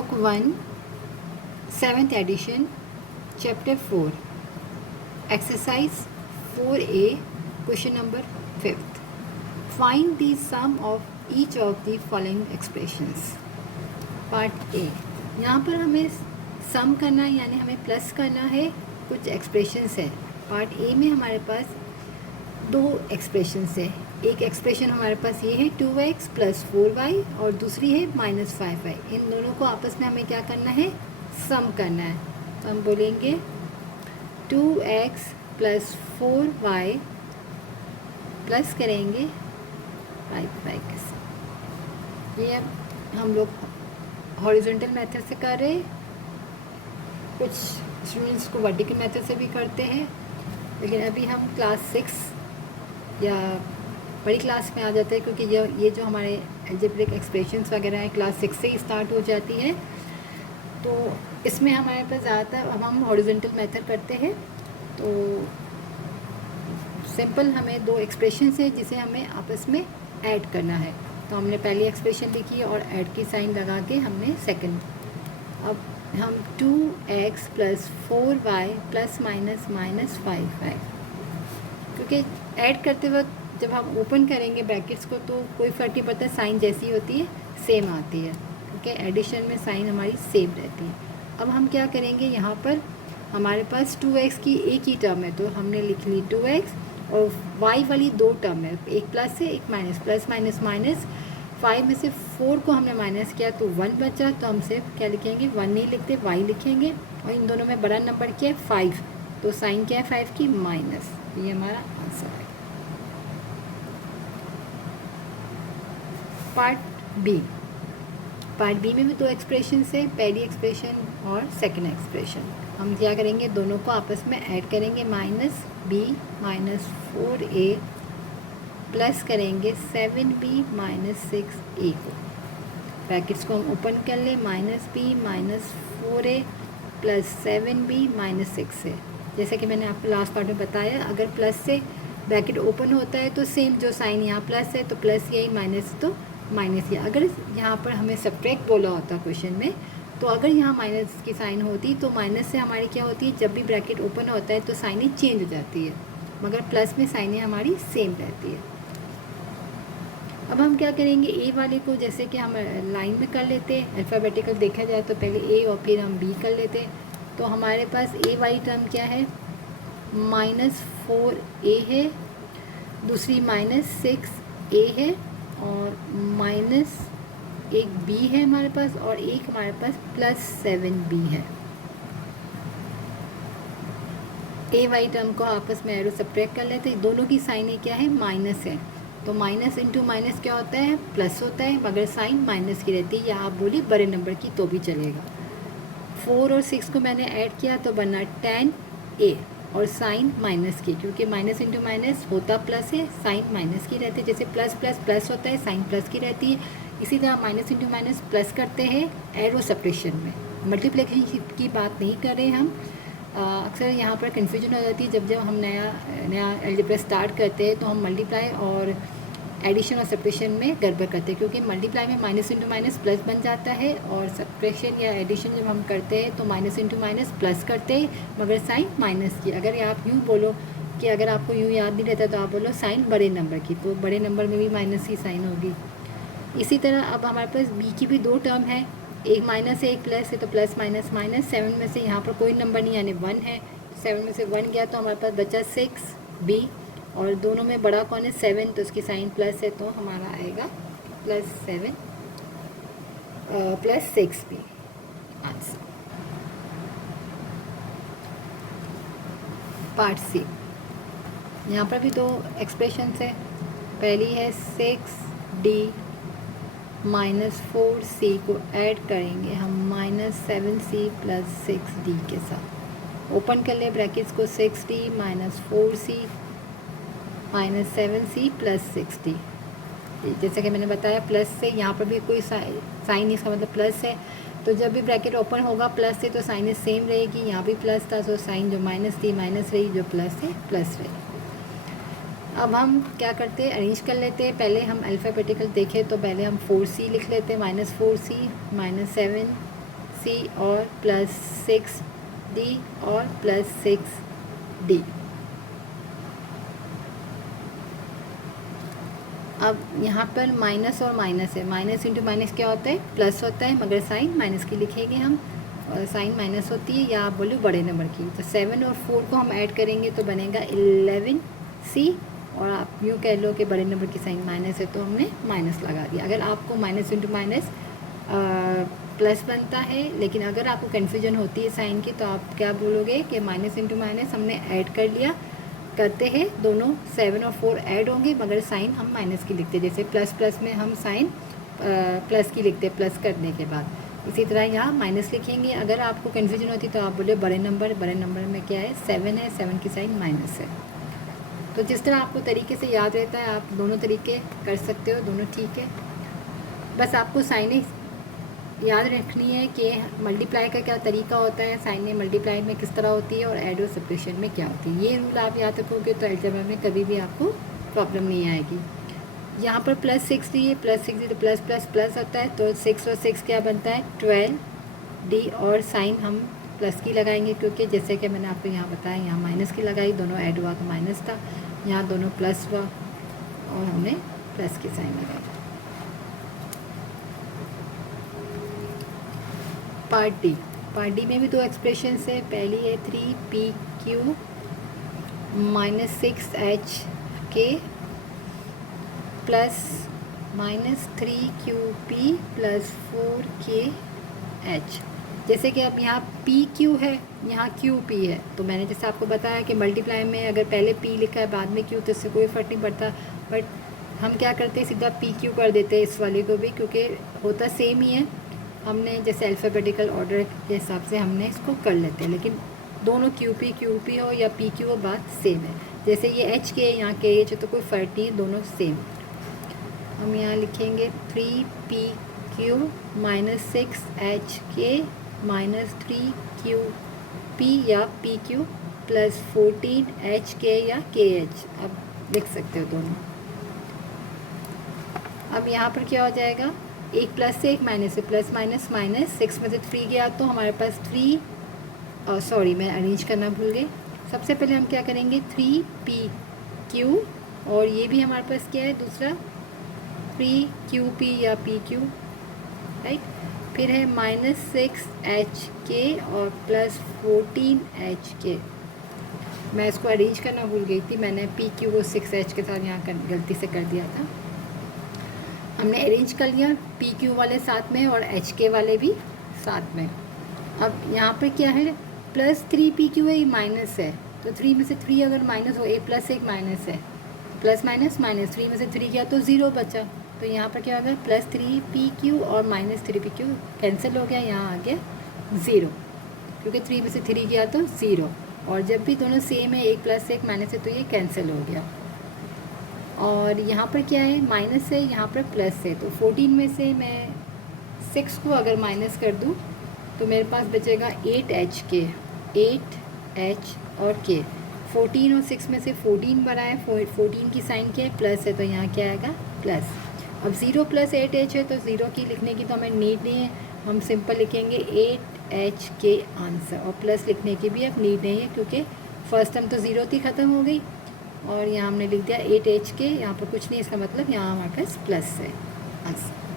Book 1 7th edition chapter 4 exercise 4a question number 5th find the sum of each of the following expressions part A. यहाँ पर हमें सम करना है यानी हमें प्लस करना है कुछ एक्सप्रेशंस है। पार्ट ए में हमारे पास दो एक्सप्रेशंस है। एक एक्सप्रेशन हमारे पास ये है 2x + 4y और दूसरी है -5y। इन दोनों को आपस में हमें क्या करना है, सम करना है। तो हम बोलेंगे 2x + 4y प्लस करेंगे 5y के साथ। ये अब हम लोग हॉरिजॉन्टल मेथड से कर रहे हैं, कुछ स्टूडेंट्स को वर्टिकल मेथड से भी करते हैं, लेकिन अभी हम क्लास 6 या बड़ी क्लास में आ जाते हैं क्योंकि ये जो हमारे अलजेब्रिक एक्सप्रेशंस वगैरह हैं क्लास 6 से ही स्टार्ट हो जाती है। तो इसमें हमारे पास ज़्यादातर अब हम हॉरिजॉन्टल मेथड करते हैं। तो सिंपल हमें दो एक्सप्रेशंस है जिसे हमें आपस में ऐड करना है। तो हमने पहली एक्सप्रेशन लिखी और ऐड की साइन लगा के हमने सेकंड। अब हम 2x + 4y ± -5y, क्योंकि ऐड करते वक्त जब हम ओपन करेंगे ब्रैकेट्स को तो कोई फ़र्क नहीं पड़ता, साइन जैसी होती है सेम आती है, क्योंकि एडिशन में साइन हमारी सेम रहती है। अब हम क्या करेंगे, यहाँ पर हमारे पास 2x की एक ही टर्म है तो हमने लिख ली 2x और y वाली दो टर्म है, एक प्लस है एक माइनस, प्लस माइनस माइनस। 5 में से 4 को हमने माइनस किया तो 1 बचा, तो हम सिर्फ क्या लिखेंगे, 1 नहीं लिखते y लिखेंगे। और इन दोनों में बड़ा नंबर क्या है 5, तो साइन क्या है 5 की माइनस। ये हमारा आंसर है। पार्ट बी में भी दो एक्सप्रेशन है, पहली एक्सप्रेशन और सेकंड एक्सप्रेशन। हम क्या करेंगे, दोनों को आपस में ऐड करेंगे, -b - 4a प्लस करेंगे 7b - 6a को। ब्रैकेट्स को हम ओपन कर लें, -b - 4a + 7b - 6a। जैसे कि मैंने आपको लास्ट पार्ट में बताया, अगर प्लस से ब्रैकेट ओपन होता है तो सेम जो साइन यहाँ प्लस है तो प्लस यही, माइनस तो माइनस ही। अगर यहाँ पर हमें सब्ट्रैक्ट बोला होता क्वेश्चन में, तो अगर यहाँ माइनस की साइन होती तो माइनस से हमारी क्या होती है, जब भी ब्रैकेट ओपन होता है तो साइनें चेंज हो जाती है, मगर प्लस में साइनें हमारी सेम रहती है। अब हम क्या करेंगे, ए वाले को जैसे कि हम लाइन में कर लेते हैं, अल्फ़ाबेटिकल देखा जाए तो पहले ए और फिर हम बी कर लेते हैं। तो हमारे पास ए वाली टर्म क्या है, -4a है, दूसरी -6a है और माइनस एक b है हमारे पास और एक हमारे पास +7b है। ए वाली टर्म को आपस में एरो सब्ट्रैक्ट कर लेते हैं। दोनों की साइनें क्या है, माइनस है, तो माइनस इंटू माइनस क्या होता है, प्लस होता है, मगर साइन माइनस की रहती है, या आप बोलिए बड़े नंबर की तो भी चलेगा। 4 और 6 को मैंने ऐड किया तो बना 10a और साइन माइनस की, क्योंकि माइनस इंटू माइनस होता प्लस है, साइन माइनस की रहती है। जैसे प्लस प्लस प्लस होता है, साइन प्लस की रहती है। इसी तरह माइनस इंटू माइनस प्लस करते हैं एरो सब्ट्रैक्शन में। मल्टीप्लिकेशन की बात नहीं कर रहे हम। अक्सर यहाँ पर कन्फ्यूजन हो जाती है, जब हम नया अलजेब्रा स्टार्ट करते हैं तो हम मल्टीप्लाई और एडिशन और सब्ट्रैक्शन में गड़बड़ करते हैं, क्योंकि मल्टीप्लाई में माइनस इंटू माइनस प्लस बन जाता है और सब्ट्रैक्शन या एडिशन जब हम करते हैं तो माइनस इंटू माइनस प्लस करते हैं, मगर साइन माइनस की। अगर आप यूँ बोलो कि अगर आपको यूँ याद नहीं रहता तो आप बोलो साइन बड़े नंबर की, तो बड़े नंबर में भी माइनस की साइन होगी। इसी तरह अब हमारे पास बी की भी दो टर्म है, एक माइनस है एक प्लस है, तो प्लस माइनस माइनस। 7 में से यहाँ पर कोई नंबर नहीं यानी 1 है, 7 में से 1 गया तो हमारे पास बचा 6b और दोनों में बड़ा कौन है 7, तो उसकी साइन प्लस है, तो हमारा आएगा +7 + 6b आंसर। पार्ट सी, यहाँ पर भी दो एक्सप्रेशंस है। पहली है 6d - 4c को ऐड करेंगे हम -7c + 6d के साथ। ओपन कर ले ब्रैकेट्स को, 6d - 4c - 7c + 6d। जैसे कि मैंने बताया प्लस से यहाँ पर भी कोई साइन, इसका मतलब प्लस है, तो जब भी ब्रैकेट ओपन होगा प्लस से तो साइन सेम रहेगी। यहाँ भी प्लस था तो साइन जो माइनस थी माइनस रही, जो प्लस है प्लस रही। अब हम क्या करते हैं, अरेंज कर लेते हैं। पहले हम अल्फ़ाबेटिकल देखें तो पहले हम 4c लिख लेते हैं, -4c - 7 सी और +6D और +6D। अब यहाँ पर माइनस और माइनस है, माइनस इंटू माइनस क्या होता है, प्लस होता है, मगर साइन माइनस की लिखेंगे हम, और साइन माइनस होती है, या आप बोलो बड़े नंबर की। तो 7 और 4 को हम ऐड करेंगे तो बनेगा 11C, और आप यूँ कह लो कि बड़े नंबर की साइन माइनस है तो हमने माइनस लगा दिया। अगर आपको माइनस इंटू माइनस प्लस बनता है, लेकिन अगर आपको कन्फ्यूजन होती है साइन की, तो आप क्या बोलोगे कि माइनस इंटू माइनस हमने ऐड कर लिया, करते हैं दोनों 7 और 4 ऐड होंगे, मगर साइन हम माइनस की लिखते हैं, जैसे प्लस प्लस में हम साइन प्लस की लिखते हैं प्लस करने के बाद। इसी तरह यहाँ माइनस लिखेंगे। अगर आपको कन्फ्यूजन होती तो आप बोले बड़े नंबर में क्या है, 7 है, 7 की साइन माइनस है। तो जिस तरह आपको तरीके से याद रहता है आप दोनों तरीके कर सकते हो, दोनों ठीक है। बस आपको साइनें याद रखनी है कि मल्टीप्लाई का क्या तरीका होता है, साइन में मल्टीप्लाई में किस तरह होती है, और ऐड और सब्ट्रैक्शन में क्या होती है। ये रूल आप याद रखोगे तो अलजेब्रा में कभी भी आपको प्रॉब्लम नहीं आएगी। यहाँ पर +6 दी है, +6 तो प्लस प्लस प्लस होता है, तो 6 और 6 क्या बनता है, 12D, और साइन हम प्लस की लगाएंगे, क्योंकि जैसे कि मैंने आपको यहाँ बताया, यहाँ माइनस की लगाई, दोनों ऐड हुआ तो माइनस था, यहाँ दोनों प्लस हुआ और हमने प्लस की साइन लगाई। पार्ट डी में भी दो एक्सप्रेशंस है। पहली है 3PQ -6HK plus -3QP plus 4KH। जैसे कि अब यहाँ PQ है, यहाँ QP है, तो मैंने जैसे आपको बताया कि मल्टीप्लाई में अगर पहले P लिखा है बाद में Q तो इससे कोई फ़र्क नहीं पड़ता, बट हम क्या करते हैं सीधा PQ कर देते हैं इस वाले को भी, क्योंकि होता सेम ही है। हमने जैसे अल्फ़ाबेटिकल ऑर्डर के हिसाब से हमने इसको कर लेते हैं, लेकिन दोनों QP हो या PQ हो, बात सेम है। जैसे ये HK यहाँ KH है तो कोई फ़र्क नहीं है, दोनों सेम। हम यहाँ लिखेंगे 3PQ -6HK -3QP या PQ प्लस 14HK या KH, अब लिख सकते हो दोनों। अब यहाँ पर क्या हो जाएगा, एक प्लस से एक माइनस से, प्लस माइनस माइनस, 6 में से 3 गया तो हमारे पास 3 सॉरी मैं अरेंज करना भूल गई। सबसे पहले हम क्या करेंगे, 3PQ, और ये भी हमारे पास क्या है दूसरा 3QP या PQ, राइट। फिर है -6HK और प्लस 14HK। मैं इसको अरेंज करना भूल गई थी, मैंने PQ को 6H के साथ यहाँ गलती से कर दिया था। हमने अरेंज कर लिया, PQ वाले साथ में और HK वाले भी साथ में। अब यहाँ पर क्या है, +3PQ है, ये माइनस है, तो 3 में से 3 अगर माइनस हो, एक प्लस एक माइनस है, प्लस माइनस माइनस, 3 में से 3 गया तो 0 बचा, तो यहाँ पर क्या होगा, +3PQ और -3PQ कैंसिल हो गया, यहाँ आ गया 0, क्योंकि 3 में से 3 गया तो 0, और जब भी दोनों सेम है, एक प्लस एक माइनस है, तो ये कैंसिल हो गया। और यहाँ पर क्या है, माइनस है, यहाँ पर प्लस है, तो 14 में से मैं 6 को अगर माइनस कर दूँ तो मेरे पास बचेगा 8HK, 8H और K। 14 और 6 में से 14 बड़ा है, 14 की साइन क्या है, प्लस है, तो यहाँ क्या आएगा, प्लस। अब 0 + 8H है, तो 0 की लिखने की तो हमें नीड नहीं है, हम सिंपल लिखेंगे 8HK आंसर, और प्लस लिखने की भी अब नीड नहीं है, क्योंकि फर्स्ट टर्म तो 0 थी ख़त्म हो गई, और यहाँ हमने लिख दिया 8HK, यहाँ पर कुछ नहीं, इसका मतलब यहाँ हमारे पास प्लस है आंसर।